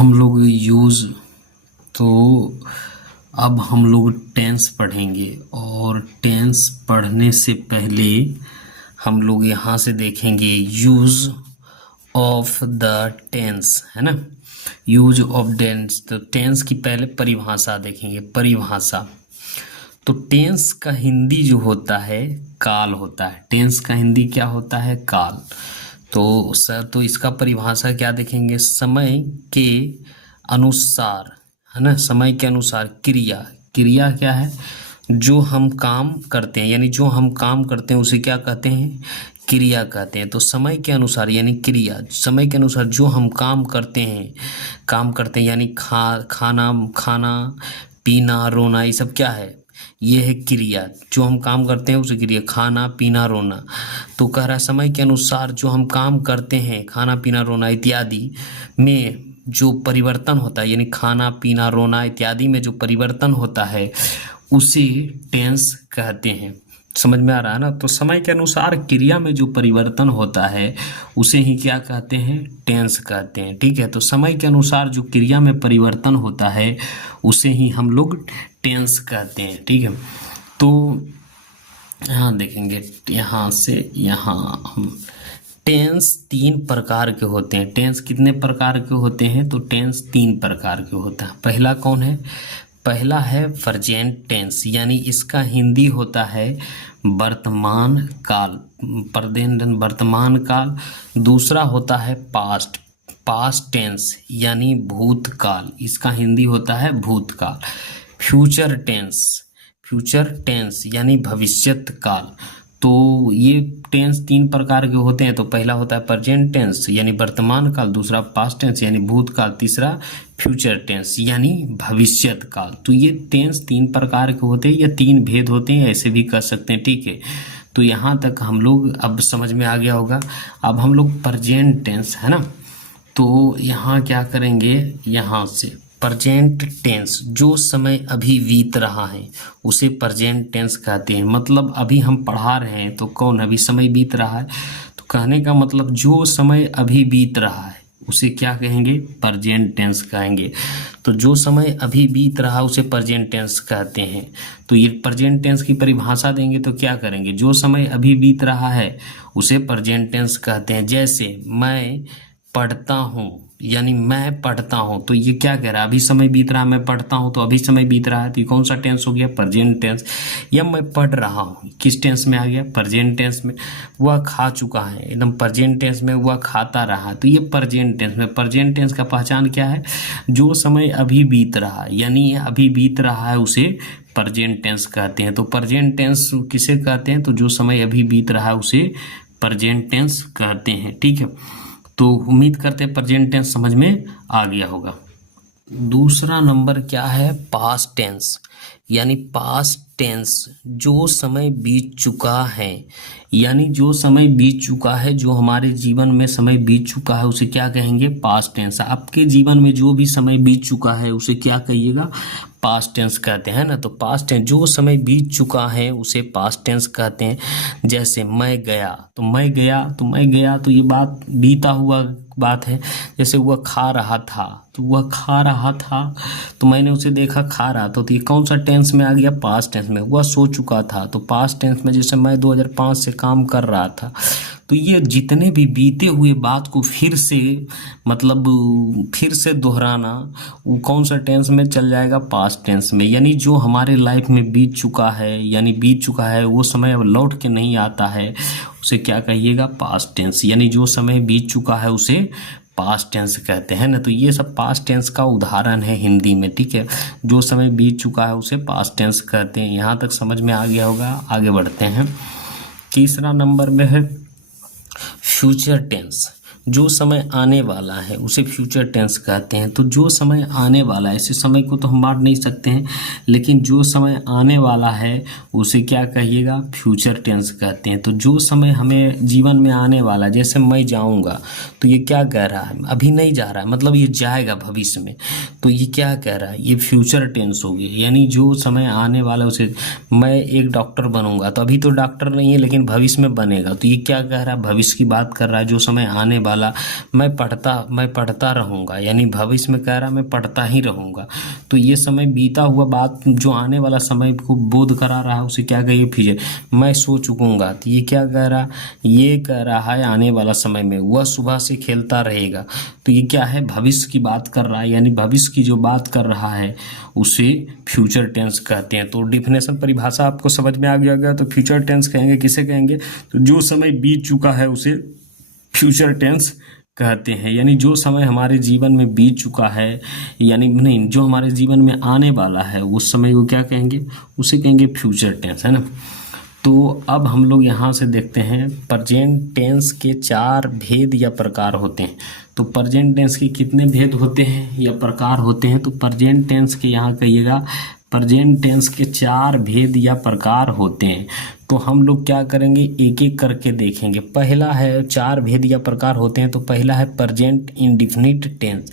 हम लोग यूज़ तो अब हम लोग टेंस पढ़ेंगे और टेंस पढ़ने से पहले हम लोग यहाँ से देखेंगे यूज़ ऑफ द टेंस, है ना। यूज ऑफ टेंस, तो टेंस की पहले परिभाषा देखेंगे। परिभाषा तो टेंस का हिंदी जो होता है काल होता है। टेंस का हिंदी क्या होता है? काल। तो सर तो इसका परिभाषा क्या देखेंगे? समय के अनुसार, है ना, समय के अनुसार क्रिया। क्रिया क्या है? जो हम काम करते हैं, यानी जो हम काम करते हैं उसे क्या कहते हैं? क्रिया कहते हैं। तो समय के अनुसार यानी क्रिया, समय के अनुसार जो हम काम करते हैं यानी खाना पीना रोना, ये सब क्या है? ये है क्रिया। जो हम काम करते हैं उसे क्रिया, खाना पीना रोना। तो कह रहा है समय के अनुसार जो हम काम करते हैं, खाना पीना रोना इत्यादि में जो परिवर्तन होता है, यानी खाना पीना रोना इत्यादि में जो परिवर्तन होता है उसे टेंस कहते हैं। समझ में आ रहा है ना। तो समय के अनुसार क्रिया में जो परिवर्तन होता है उसे ही क्या कहते हैं? टेंस कहते हैं। ठीक है, तो समय के अनुसार जो क्रिया में परिवर्तन होता है उसे ही हम लोग टेंस कहते हैं। ठीक है, तो यहाँ देखेंगे, यहाँ से यहाँ हम टेंस 3 प्रकार के होते हैं। टेंस कितने प्रकार के होते हैं? तो टेंस 3 प्रकार के होता है। पहला कौन है? पहला है प्रेजेंट टेंस, यानी इसका हिंदी होता है वर्तमान काल, वर्तमान काल। दूसरा होता है पास्ट टेंस यानी भूतकाल, इसका हिंदी होता है भूतकाल। फ्यूचर टेंस यानी भविष्यत काल। तो ये टेंस 3 प्रकार के होते हैं। तो पहला होता है प्रेजेंट टेंस यानी वर्तमान काल, दूसरा पास्ट टेंस यानी भूतकाल, तीसरा फ्यूचर टेंस यानी भविष्यत काल। तो ये टेंस 3 प्रकार के होते हैं या 3 भेद होते हैं, ऐसे भी कह सकते हैं। ठीक है, तो यहाँ तक हम लोग अब समझ में आ गया होगा। अब हम लोग प्रेजेंट टेंस, है ना, तो यहाँ क्या करेंगे? यहाँ से प्रेजेंट टेंस, जो समय अभी बीत रहा है उसे प्रेजेंट टेंस कहते हैं। मतलब अभी हम पढ़ा रहे हैं तो कौन अभी समय बीत रहा है, तो कहने का मतलब जो समय अभी बीत रहा है उसे क्या कहेंगे? प्रेजेंट टेंस कहेंगे। तो जो समय अभी बीत रहा है उसे प्रेजेंट टेंस कहते हैं। तो ये प्रेजेंट टेंस की परिभाषा देंगे तो क्या करेंगे? जो समय अभी बीत रहा है उसे प्रेजेंट टेंस कहते हैं। जैसे मैं पढ़ता हूँ, यानी मैं पढ़ता हूँ, तो ये क्या कह रहा है? अभी समय बीत रहा है, मैं पढ़ता हूँ, तो अभी समय बीत रहा है, तो ये कौन सा टेंस हो गया? Present tense. या मैं पढ़ रहा हूँ, किस टेंस में आ गया? प्रेजेंट टेंस में। वह खा चुका है, एकदम प्रेजेंट टेंस में, वह खाता रहा, तो ये प्रेजेंट टेंस में। प्रेजेंट टेंस का पहचान क्या है? जो समय अभी बीत रहा है, यानी अभी बीत रहा है, उसे प्रेजेंट टेंस कहते हैं। तो प्रेजेंट टेंस किसे कहते हैं? तो जो समय अभी बीत रहा है उसे प्रेजेंट टेंस कहते हैं। ठीक है, तो उम्मीद करते हैं प्रेजेंट टेंस समझ में आ गया होगा। दूसरा नंबर क्या है? पास्ट टेंस, यानी पास्ट टेंस जो समय बीत चुका है, यानी जो समय बीत चुका है, जो हमारे जीवन में समय बीत चुका है उसे क्या कहेंगे? Past tense. आपके जीवन में जो भी समय बीत चुका है उसे क्या कहिएगा? पास्ट टेंस कहते हैं ना। तो पास्ट टेंस, जो समय बीत चुका है उसे पास्ट टेंस कहते हैं। जैसे मैं गया, तो मैं गया तो ये बात बीता हुआ बात है। जैसे वह खा रहा था, तो वह खा रहा था, तो मैंने उसे देखा खा रहा था, तो ये कौन सा टेंस में आ गया? पास्ट टेंस में। वह सो चुका था, तो पास्ट टेंस में। जैसे मैं 2005 से काम कर रहा था, तो ये जितने भी बीते हुए बात को फिर से मतलब फिर से दोहराना, वो कौन सा टेंस में चल जाएगा? पास्ट टेंस में। यानी जो हमारे लाइफ में बीत चुका है, यानी बीत चुका है, वो समय अब लौट के नहीं आता है, उसे क्या कहिएगा? Past tense. यानी जो समय बीत चुका है उसे पास्ट टेंस कहते हैं ना। तो ये सब पास्ट टेंस का उदाहरण है हिंदी में। ठीक है, जो समय बीत चुका है उसे पास्ट टेंस कहते हैं। यहाँ तक समझ में आ गया होगा। आगे बढ़ते हैं। तीसरा नंबर में है फ्यूचर टेंस, जो समय आने वाला है उसे फ्यूचर टेंस कहते हैं। तो जो समय आने वाला है, ऐसे समय को तो हम बांट नहीं सकते हैं, लेकिन जो समय आने वाला है उसे क्या कहिएगा? फ्यूचर टेंस कहते हैं। तो जो समय हमें जीवन में आने वाला, जैसे मैं जाऊंगा, तो ये क्या कह रहा है? अभी नहीं जा रहा है, मतलब ये जाएगा भविष्य में, तो ये क्या कह रहा है? ये फ्यूचर टेंस हो गया। यानी जो समय आने वाला उसे, मैं एक डॉक्टर बनूंगा, तो अभी तो डॉक्टर नहीं है लेकिन भविष्य में बनेगा, तो ये क्या कह रहा है? भविष्य की बात कर रहा है। जो समय आने वाला वाला, मैं पढ़ता रहूँगा, यानी भविष्य में कह रहा मैं पढ़ता ही रहूँगा। तो ये समय बीता हुआ बात जो आने वाला समय को बोध करा रहा है उसे क्या कहिए फ्यूचर। मैं सो चुकूँगा, तो ये क्या कह रहा, ये कह रहा है आने वाला समय में वह सुबह से खेलता रहेगा। तो ये क्या है, भविष्य की बात कर रहा है, यानी भविष्य की जो बात कर रहा है उसे फ्यूचर टेंस कहते हैं। तो डिफिनेशन परिभाषा आपको समझ में आ गया। तो फ्यूचर टेंस कहेंगे किसे कहेंगे, तो जो समय बीत चुका है उसे फ्यूचर टेंस कहते हैं। यानी जो समय हमारे जीवन में बीत चुका है, यानी नहीं, जो हमारे जीवन में आने वाला है उस समय को क्या कहेंगे, उसे कहेंगे फ्यूचर टेंस, है ना। तो अब हम लोग यहाँ से देखते हैं प्रेजेंट टेंस के 4 भेद या प्रकार होते हैं। तो प्रेजेंट टेंस के कितने भेद होते हैं या प्रकार होते हैं, तो प्रेजेंट टेंस के यहाँ कहिएगा प्रेजेंट टेंस के 4 भेद या प्रकार होते हैं। तो हम लोग क्या करेंगे, एक एक करके देखेंगे। पहला है 4 भेद या प्रकार होते हैं, तो पहला है प्रेजेंट इंडेफिनिट टेंस।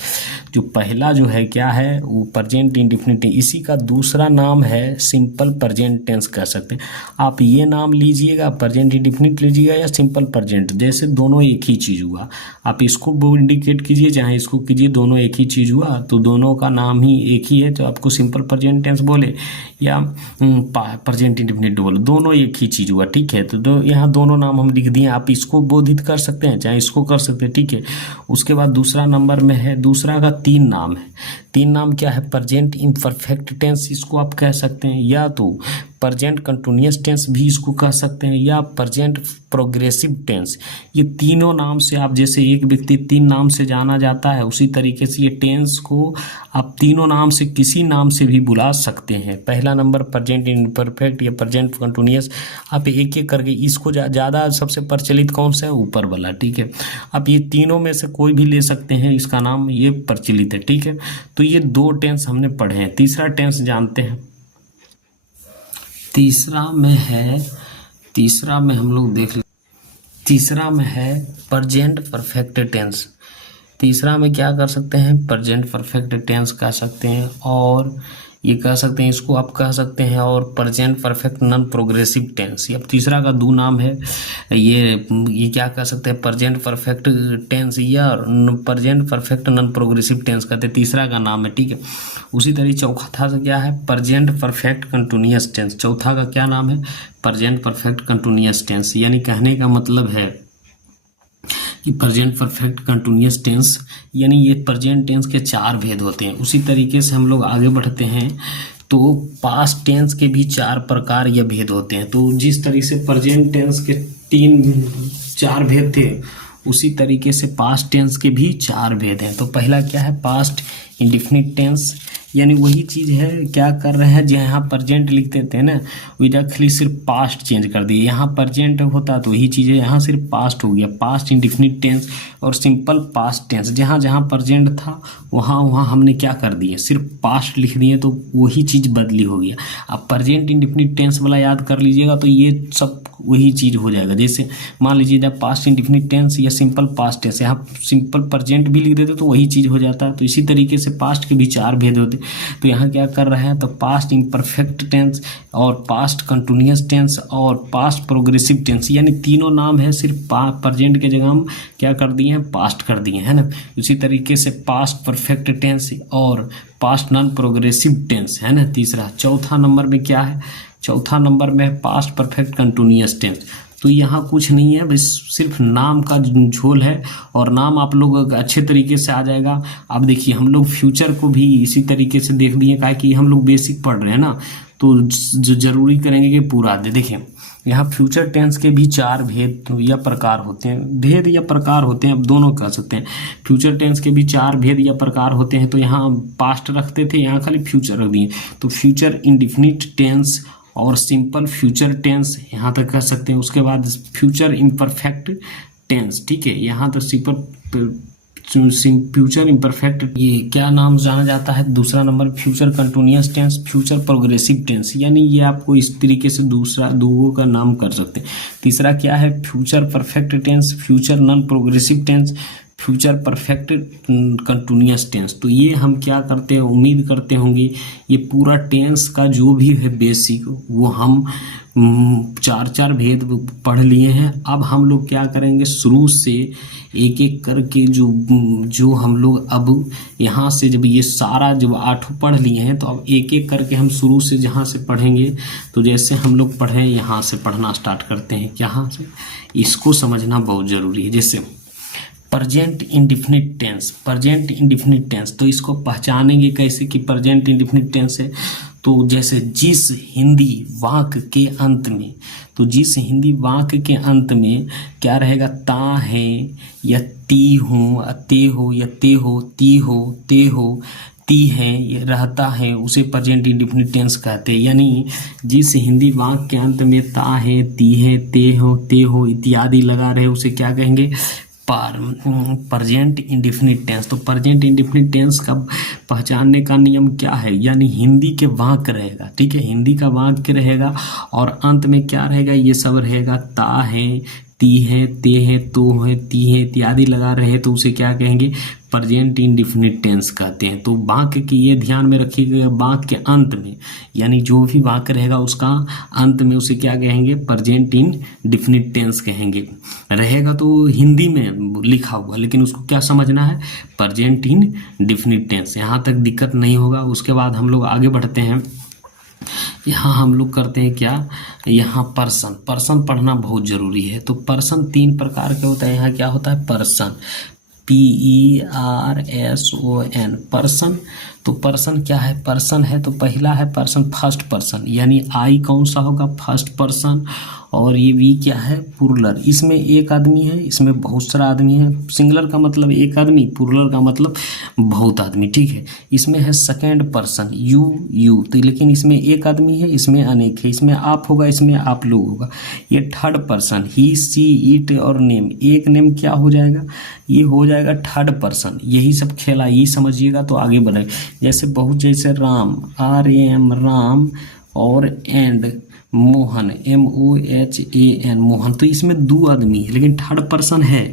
जो पहला जो है क्या है, वो प्रेजेंट इंडेफिनिट टेंस। इसी का दूसरा नाम है सिंपल प्रेजेंट टेंस कह सकते हैं। आप ये नाम लीजिएगा, प्रेजेंट इंडेफिनिट लीजिएगा या सिंपल प्रेजेंट, जैसे दोनों एक ही चीज़ हुआ। आप इसको वो इंडिकेट कीजिए चाहे इसको कीजिए, दोनों एक ही चीज़ हुआ तो दोनों का नाम ही एक ही है, तो आपको सिंपल प्रेजेंट टेंस बोले या प्रेजेंट इंडेफिनिट बोले, दोनों एक ही चीज़ हुआ। ठीक है, तो यहाँ दोनों नाम हम लिख दिए। आप इसको बोधित कर सकते हैं चाहे इसको कर सकते हैं। ठीक है, उसके बाद दूसरा नंबर में है, दूसरा का 3 नाम है। 3 नाम क्या है, प्रेजेंट इम्परफेक्ट टेंस इसको आप कह सकते हैं, या तो प्रेजेंट कंटिन्यूअस टेंस भी इसको कह सकते हैं, या प्रेजेंट प्रोग्रेसिव टेंस। ये तीनों नाम से आप, जैसे एक व्यक्ति 3 नाम से जाना जाता है, उसी तरीके से ये टेंस को आप तीनों नाम से किसी नाम से भी बुला सकते हैं। पहला नंबर प्रेजेंट इम्परफेक्ट या प्रेजेंट कंटिन्यूअस, आप एक एक करके इसको ज़्यादा सबसे प्रचलित कौन सा है, ऊपर वाला। ठीक है, आप ये तीनों में से कोई भी ले सकते हैं, इसका नाम ये प्रचलित है। ठीक है, तो ये 2 टेंस हमने पढ़े हैं। तीसरा टेंस जानते हैं, तीसरा में हम लोग देख लें। तीसरा में है प्रेजेंट परफेक्ट टेंस। तीसरा में क्या कर सकते हैं, प्रेजेंट परफेक्ट टेंस कह सकते हैं, और ये कह सकते हैं, इसको आप कह सकते हैं, और present perfect non progressive tense. अब तीसरा का 2 नाम है, ये क्या कह सकते हैं, प्रेजेंट परफेक्ट टेंस या present perfect non progressive tense कहते हैं, तीसरा का नाम है। ठीक है, उसी तरीके चौथा से क्या है, प्रेजेंट परफेक्ट कंटिन्यूअस टेंस। चौथा का क्या नाम है, प्रेजेंट परफेक्ट कंटिन्यूअस टेंस। यानी कहने का मतलब है कि प्रेजेंट परफेक्ट कंटिन्यूअस टेंस, यानी ये प्रेजेंट टेंस के 4 भेद होते हैं। उसी तरीके से हम लोग आगे बढ़ते हैं, तो पास्ट टेंस के भी 4 प्रकार या भेद होते हैं। तो जिस तरीके से प्रेजेंट टेंस के 4 भेद थे, उसी तरीके से पास्ट टेंस के भी 4 भेद हैं। तो पहला क्या है, पास्ट इंडेफिनिट टेंस, यानी वही चीज़ है, क्या कर रहे हैं, जहाँ प्रेजेंट लिखते थे ना, वही खाली सिर्फ पास्ट चेंज कर दिए। यहाँ प्रेजेंट होता तो वही चीज़ है, यहाँ सिर्फ पास्ट हो गया। पास्ट इंडेफिनिट टेंस और सिंपल पास्ट टेंस, जहाँ जहाँ प्रेजेंट था वहाँ हमने क्या कर दिए, सिर्फ पास्ट लिख दिए, तो वही चीज़ बदली हो गया। आप प्रेजेंट इंडेफिनिट टेंस वाला याद कर लीजिएगा, तो ये सब वही चीज़ हो जाएगा। जैसे मान लीजिए जब पास्ट इंडेफिनिट टेंस या सिंपल पास्ट टेंस, यहाँ सिंपल प्रेजेंट भी लिख देते तो वही चीज़ हो जाता है। तो इसी तरीके से पास्ट के भी 4 भेद होते। तो यहाँ क्या कर रहे हैं, तो पास्ट इम्परफेक्ट टेंस और पास्ट कंटिन्यूअस टेंस और पास्ट प्रोग्रेसिव टेंस, यानी तीनों नाम है, सिर्फ प्रेजेंट के जगह हम क्या कर दिए हैं, पास्ट कर दिए हैं ना। उसी तरीके से पास्ट परफेक्ट टेंस और पास्ट नॉन प्रोग्रेसिव टेंस है ना तीसरा। चौथा नंबर में क्या है, चौथा नंबर में पास्ट परफेक्ट कंटिन्यूअस टेंस। तो यहाँ कुछ नहीं है, बस सिर्फ नाम का झोल है, और नाम आप लोग अच्छे तरीके से आ जाएगा। अब देखिए हम लोग फ्यूचर को भी इसी तरीके से देख दिए, काहे कि हम लोग बेसिक पढ़ रहे हैं ना, तो जो जरूरी करेंगे कि पूरा दे। देखिए यहाँ फ्यूचर टेंस के भी 4 भेद या प्रकार होते हैं, भेद या प्रकार होते हैं, अब दोनों कह सकते हैं। फ्यूचर टेंस के भी 4 भेद या प्रकार होते हैं। तो यहाँ पास्ट रखते थे, यहाँ खाली फ्यूचर रख दिए। तो फ्यूचर इंडेफिनिट टेंस और सिंपल फ्यूचर टेंस यहाँ तक कह सकते हैं। उसके बाद फ्यूचर इम्परफेक्ट टेंस, ठीक है, यहाँ तो फ्यूचर इम्परफेक्ट, ये क्या नाम जाना जाता है, दूसरा number future continuous tense, future progressive tense, यानी ये आपको इस तरीके से दूसरा दो का नाम कर सकते हैं। तीसरा क्या है, future perfect tense, future non progressive tense, future perfect continuous tense. तो ये हम क्या करते हैं, उम्मीद करते होंगे ये पूरा टेंस का जो भी है बेसिक वो हम चार भेद पढ़ लिए हैं। अब हम लोग क्या करेंगे, शुरू से एक एक करके जो हम लोग अब यहाँ से जब ये सारा जब 8 पढ़ लिए हैं तो अब एक एक करके हम शुरू से जहाँ से पढ़ेंगे। तो जैसे हम लोग पढ़ें यहाँ से पढ़ना स्टार्ट करते हैं, यहाँ से इसको समझना बहुत ज़रूरी है। जैसे present indefinite tense, present indefinite tense, तो इसको पहचानेंगे कैसे कि प्रेजेंट इंडेफिनिट टेंस है। तो जैसे जिस हिंदी वाक्य के अंत में, तो जिस हिंदी वाक्य के अंत में क्या रहेगा, ता है या ती हूँ, ते हो या ते हो, ती हो, ते हो, ती है, ये रहता है, उसे प्रेजेंट इंडेफिनिट टेंस कहते हैं। यानी जिस हिंदी वाक्य के अंत में ता है, ती है, ते हो इत्यादि लगा रहे उसे क्या कहेंगे, प्रेजेंट इंडेफिनिट टेंस। तो प्रेजेंट इंडेफिनिट टेंस का पहचानने का नियम क्या है, यानी हिंदी के वाक्य रहेगा, ठीक है, हिंदी का वाक्य रहेगा और अंत में क्या रहेगा, ये सब रहेगा, ता है, ती है, ते है, तो है, ती है इत्यादि लगा रहे हैं तो उसे क्या कहेंगे, प्रेजेंट इंडेफिनिट टेंस कहते हैं। तो वाक्य की ये ध्यान में रखिएगा, वाक्य के अंत में यानी जो भी वाक्य रहेगा उसका अंत में उसे क्या कहेंगे, प्रेजेंट इंडेफिनिट टेंस कहेंगे। रहेगा तो हिंदी में लिखा हुआ, लेकिन उसको क्या समझना है, प्रेजेंट इंडेफिनिट टेंस। यहाँ तक दिक्कत नहीं होगा। उसके बाद हम लोग आगे बढ़ते हैं। यहाँ हम लोग करते हैं क्या, यहाँ पर्सन, पर्सन पढ़ना बहुत ज़रूरी है। तो पर्सन 3 प्रकार के होता है। यहाँ क्या होता है, पर्सन, PERSON, पर्सन। तो पर्सन क्या है, पर्सन है तो पहला है पर्सन फर्स्ट पर्सन, यानी आई कौन सा होगा, फर्स्ट पर्सन, और ये वी क्या है, प्लूरल। इसमें एक आदमी है, इसमें बहुत सारा आदमी है। सिंगुलर का मतलब एक आदमी, प्लूरल का मतलब बहुत आदमी, ठीक है। इसमें है सेकेंड पर्सन यू, तो लेकिन इसमें एक आदमी है, इसमें अनेक है, इसमें आप होगा, इसमें आप लोग होगा। ये third person he, she, it और नेम, एक नेम क्या हो जाएगा, ये हो जाएगा थर्ड पर्सन। यही सब खेला, ये समझिएगा तो आगे बढ़े। जैसे बहुत, जैसे राम, RAM राम, और एंड मोहन, MOHAN मोहन। तो इसमें 2 आदमी है लेकिन थर्ड पर्सन है,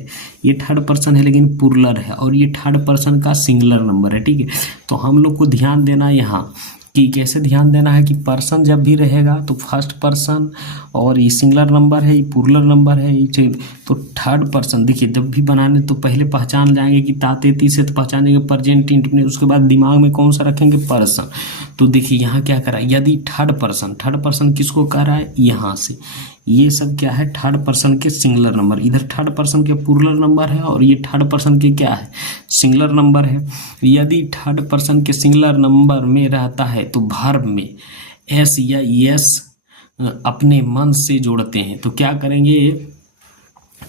ये थर्ड पर्सन है लेकिन प्लूरल है, और ये थर्ड पर्सन का सिंगुलर नंबर है, ठीक है। तो हम लोग को ध्यान देना यहाँ कि कैसे ध्यान देना है कि पर्सन जब भी रहेगा तो फर्स्ट पर्सन, और ये सिंगुलर नंबर है, ये प्लूरल नंबर है, ये तो थर्ड पर्सन। देखिए जब भी बनाने तो पहले पहचान जाएंगे कि ताते ती से तो पहचानेंगे प्रेजेंट इंडेफिनिट, उसके बाद दिमाग में कौन सा रखेंगे, पर्सन। तो देखिए यहाँ क्या करा, यदि थर्ड पर्सन किसको कह रहा है, यहाँ से ये सब क्या है, थर्ड पर्सन के सिंगुलर नंबर, इधर थर्ड पर्सन के प्लूरल नंबर है और ये थर्ड पर्सन के क्या है, सिंगुलर नंबर है। यदि थर्ड पर्सन के सिंगुलर नंबर में रहता है तो वर्ब में एस या यस अपने मन से जोड़ते हैं। तो क्या करेंगे,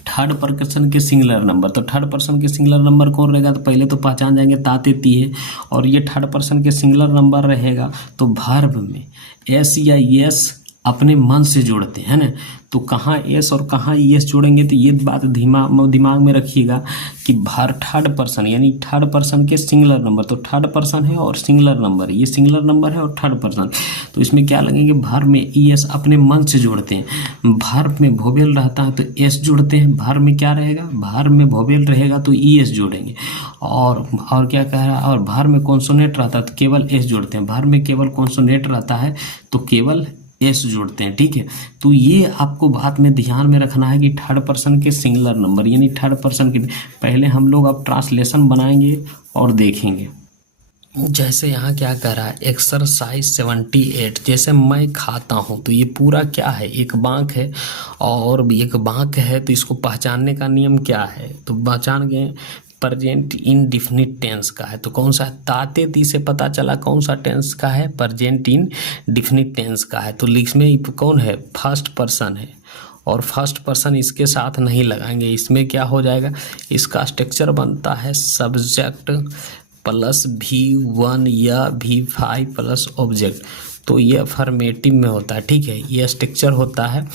थर्ड पर्सन के सिंगुलर नंबर, तो थर्ड पर्सन के सिंगुलर नंबर कौन रहेगा, तो पहले तो पहचान जाएंगे ताते ती है, और ये थर्ड पर्सन के सिंगुलर नंबर रहेगा तो वर्ब में एस या यस अपने मन से जोड़ते हैं ना। तो कहाँ एस और कहाँ एस जोड़ेंगे, तो ये बात दिमाग में रखिएगा कि थर्ड पर्सन यानी थर्ड पर्सन के सिंगुलर नंबर, तो थर्ड पर्सन है और सिंगुलर नंबर, ये सिंगुलर नंबर है और थर्ड पर्सन, तो इसमें क्या लगेंगे, वर्ब में एस अपने मन से जोड़ते हैं। वर्ब में वोवेल रहता है तो एस जोड़ते हैं, वर्ब में क्या रहेगा, वर्ब में वोवेल रहेगा तो एस जोड़ेंगे, और क्या कह रहा है, और वर्ब में कॉन्सोनेंट रहता है तो केवल एस जोड़ते हैं, वर्ब में केवल कॉन्सोनेंट रहता है तो केवल एस जोड़ते हैं, ठीक है। तो ये आपको बात में ध्यान में रखना है कि थर्ड पर्सन के सिंगुलर नंबर यानी थर्ड पर्सन के, पहले हम लोग अब ट्रांसलेशन बनाएंगे और देखेंगे। जैसे यहाँ क्या कह रहा है, एक्सरसाइज 78, जैसे मैं खाता हूँ, तो ये पूरा क्या है, एक वाक्य है, और एक वाक्य है तो इसको पहचानने का नियम क्या है, तो पहचान गए प्रेजेंट इंडेफिनिट टेंस का है। तो कौन सा है, ताते ती से पता चला कौन सा टेंस का है, प्रेजेंट इंडेफिनिट टेंस का है। तो इसमें कौन है, फर्स्ट पर्सन है, और फर्स्ट पर्सन इसके साथ नहीं लगाएंगे, इसमें क्या हो जाएगा, इसका स्ट्रक्चर बनता है सब्जेक्ट प्लस V1 या V5 प्लस ऑब्जेक्ट। तो ये अफर्मेटिव में होता है, ठीक है, ये स्ट्रक्चर होता है।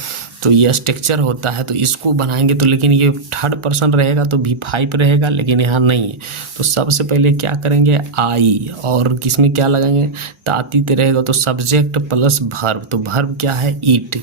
तो ये स्ट्रक्चर होता है, तो इसको बनाएंगे तो, लेकिन ये थर्ड पर्सन रहेगा तो V5 रहेगा, लेकिन यहाँ नहीं है। तो सबसे पहले क्या करेंगे, आई, और किसमें क्या लगाएंगे, तातीत रहेगा तो सब्जेक्ट प्लस वर्ब। तो वर्ब क्या है, ईट,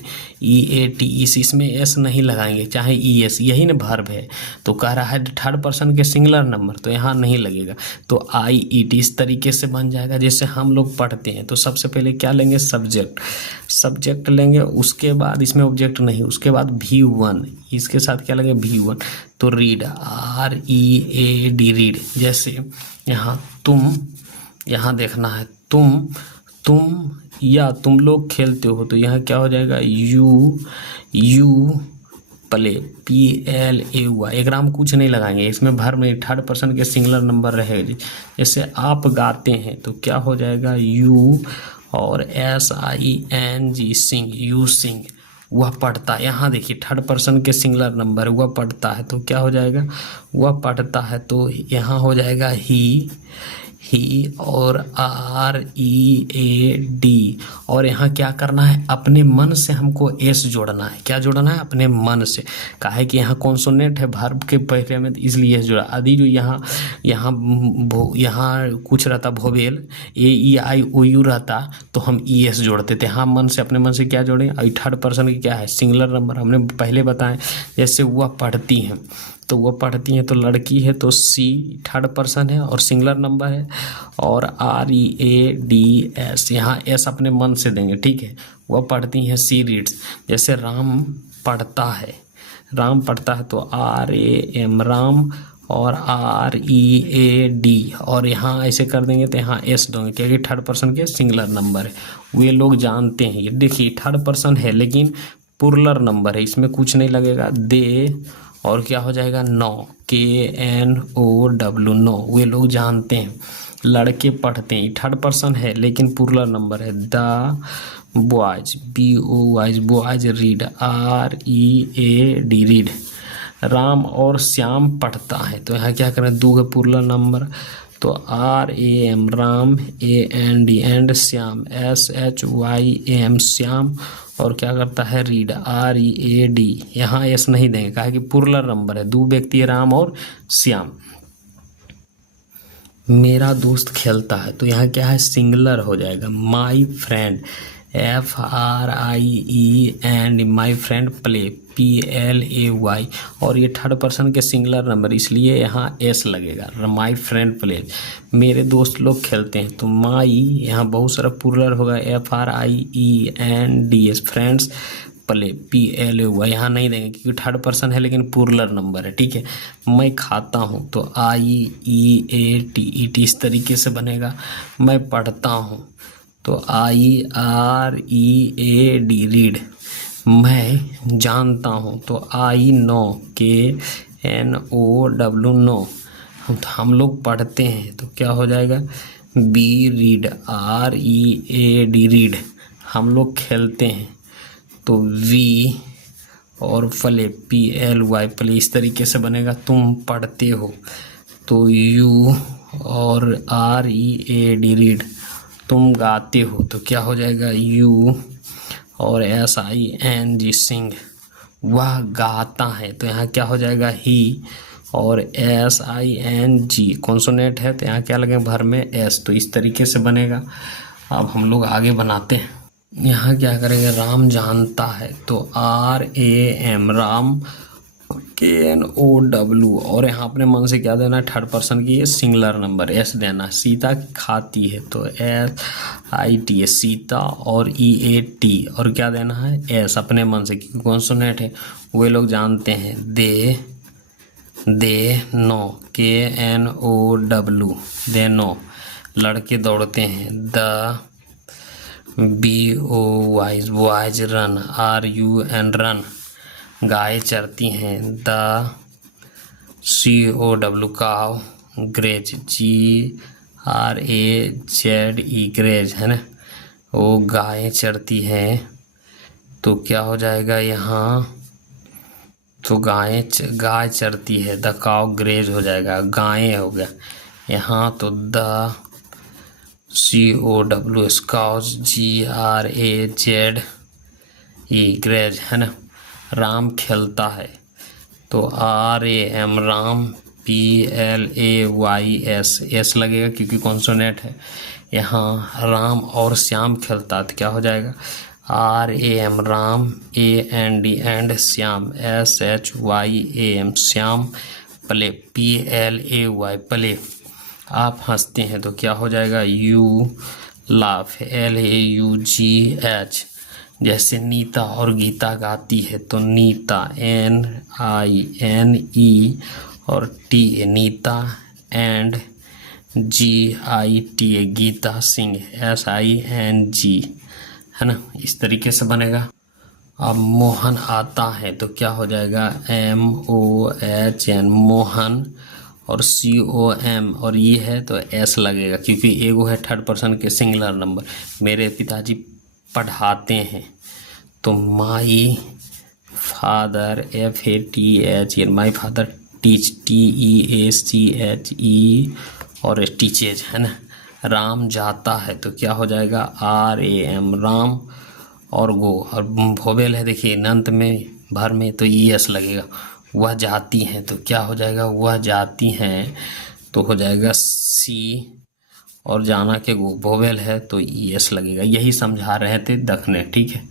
EAT, इसमें एस नहीं लगाएंगे, चाहे ES, यही ना वर्ब है। तो कह रहा है थर्ड पर्सन के सिंगुलर नंबर, तो यहाँ नहीं लगेगा। तो IET इस तरीके से बन जाएगा जैसे हम लोग पढ़ते हैं। तो सबसे पहले क्या लेंगे, सब्जेक्ट लेंगे, उसके बाद इसमें ऑब्जेक्ट नहीं, उसके बाद V1, इसके साथ क्या लेंगे, V1। तो रीड, READ, रीड। जैसे यहाँ तुम, यहाँ देखना है तुम या तुम लोग खेलते हो, तो यहाँ क्या हो जाएगा, यू प्ले, PLAY। एक राम कुछ नहीं लगाएंगे, इसमें भर में थर्ड पर्सन के सिंगुलर नंबर रहेगा। जैसे आप गाते हैं तो क्या हो जाएगा, यू, और SING, सिंग, यू सिंग। वह पढ़ता है, यहाँ देखिए थर्ड पर्सन के सिंगुलर नंबर, वह पढ़ता है, तो क्या हो जाएगा, वह पढ़ता है, तो यहाँ हो जाएगा ही, और READ। और यहाँ क्या करना है, अपने मन से हमको S जोड़ना है। क्या जोड़ना है, अपने मन से। काहे कि यहाँ कॉन्सोनेंट है वर्ब के पहले में, इसलिए S जोड़ा। आदि जो यहाँ कुछ रहता, वोवेल AEIOU रहता, तो हम ES जोड़ते थे। हाँ, मन से, अपने मन से क्या जोड़ें। और थर्ड पर्सन की क्या है, सिंगुलर नंबर, हमने पहले बताएं। जैसे वह पढ़ती हैं, तो वह पढ़ती हैं तो लड़की है, तो C थर्ड पर्सन है और सिंगुलर नंबर है। और READS, यहाँ S अपने मन से देंगे, ठीक है। वह पढ़ती हैं, C रीड्स। जैसे राम पढ़ता है तो RAM, राम, और READ, और यहाँ ऐसे कर देंगे तो यहाँ S दोगे, क्योंकि थर्ड पर्सन के सिंगुलर नंबर है। वे लोग जानते हैं, ये देखिए थर्ड पर्सन है लेकिन प्लूरल नंबर है, इसमें कुछ नहीं लगेगा। दे, और क्या हो जाएगा, नो, KNOW, नो, वे लोग जानते हैं। लड़के पढ़ते हैं, थर्ड पर्सन है लेकिन प्लूरल नंबर है। The boys, boys, boys read, READ, read. Ram और श्याम पढ़ता है, तो यहाँ क्या करें, दो के प्लूरल नंबर, तो RAM, Ram, AND, and Shyam, SHYAM, Shyam. और क्या करता है, रीड, READ। यहाँ S नहीं देंगे, कहा कि प्लूरल नंबर है, दो व्यक्ति, राम और श्याम। मेरा दोस्त खेलता है, तो यहाँ क्या है, सिंगुलर हो जाएगा। My friend, FRIE, and my friend play, PLAY। और ये थर्ड पर्सन के सिंगुलर नंबर, इसलिए यहाँ S लगेगा। माई फ्रेंड प्ले, मेरे दोस्त लोग खेलते हैं, तो माई यहाँ बहुत सारा प्लूरल होगा, FRIENDS, फ्रेंड्स प्ले, PLAY। यहाँ नहीं देंगे क्योंकि थर्ड पर्सन है लेकिन प्लूरल नंबर है, ठीक है। मैं खाता हूँ, तो IEATET, इस तरीके से बनेगा। मैं पढ़ता हूँ, तो IREAD, रीड। मैं जानता हूँ, तो I know, KNOW, नो। हम लोग पढ़ते हैं, तो क्या हो जाएगा, B रीड, READ, रीड। हम लोग खेलते हैं, तो V, और प्ले, PLY, प्ले, इस तरीके से बनेगा। तुम पढ़ते हो, तो U, और READ, रीड। तुम गाते हो, तो क्या हो जाएगा, U, और SING, सिंग। वह गाता है, तो यहाँ क्या हो जाएगा, ही, और SING, कॉन्सोनेंट है, तो यहाँ क्या लगेगा, भर में S। तो इस तरीके से बनेगा। अब हम लोग आगे बनाते हैं। यहाँ क्या करेंगे, राम जानता है, तो RAM, राम, KNOW। और यहाँ अपने मन से क्या देना है, थर्ड पर्सन की, ये सिंगुलर नंबर, S देना। सीता खाती है, तो SIT, सीता, और EAT, और क्या देना है, S अपने मन से, क्योंकि कॉन्सोनेंट है। वे लोग जानते हैं, they know, KNOW, they know. लड़के दौड़ते हैं, the boys, boys run, RUN, run. गाय चरती हैं, the COW, cow. Graze, GRAZE, graze, है ना। वो गायें चरती हैं, तो क्या हो जाएगा यहाँ, तो गाय चरती है, द काव ग्रेज हो जाएगा, गायें हो गया यहाँ। तो the COW, cows, GRAZE, graze, है ना। राम खेलता है तो RAM राम, PLAYS एस लगेगा क्योंकि कॉन्सोनेंट है। यहाँ राम और श्याम खेलता तो क्या हो जाएगा RAM Ram, AND and Shyam, SHYAM Shyam play, PLAY play. आप हंसते हैं तो क्या हो जाएगा यू लाफ, LAUGH। जैसे नीता और गीता गाती है तो नीता NINE और TA Nita, and GITA Gita sing, SING, है ना। इस तरीके से बनेगा। अब मोहन आता है तो क्या हो जाएगा MOHN मोहन, और COM और ये है तो S लगेगा क्योंकि एगो है थर्ड पर्सन के सिंगुलर नंबर। मेरे पिताजी पढ़ाते हैं तो my father, FATH, my father teach, TEACHE और टीचेज, है ना। राम जाता है तो क्या हो जाएगा RAM राम, और गो और भोवेल है देखिए अंत में भर में तो ES लगेगा। वह जाती हैं तो क्या हो जाएगा वह जाती हैं तो हो जाएगा C, और जाना के गो भोवेल है तो ES लगेगा। यही समझा रहे थे दखने, ठीक है।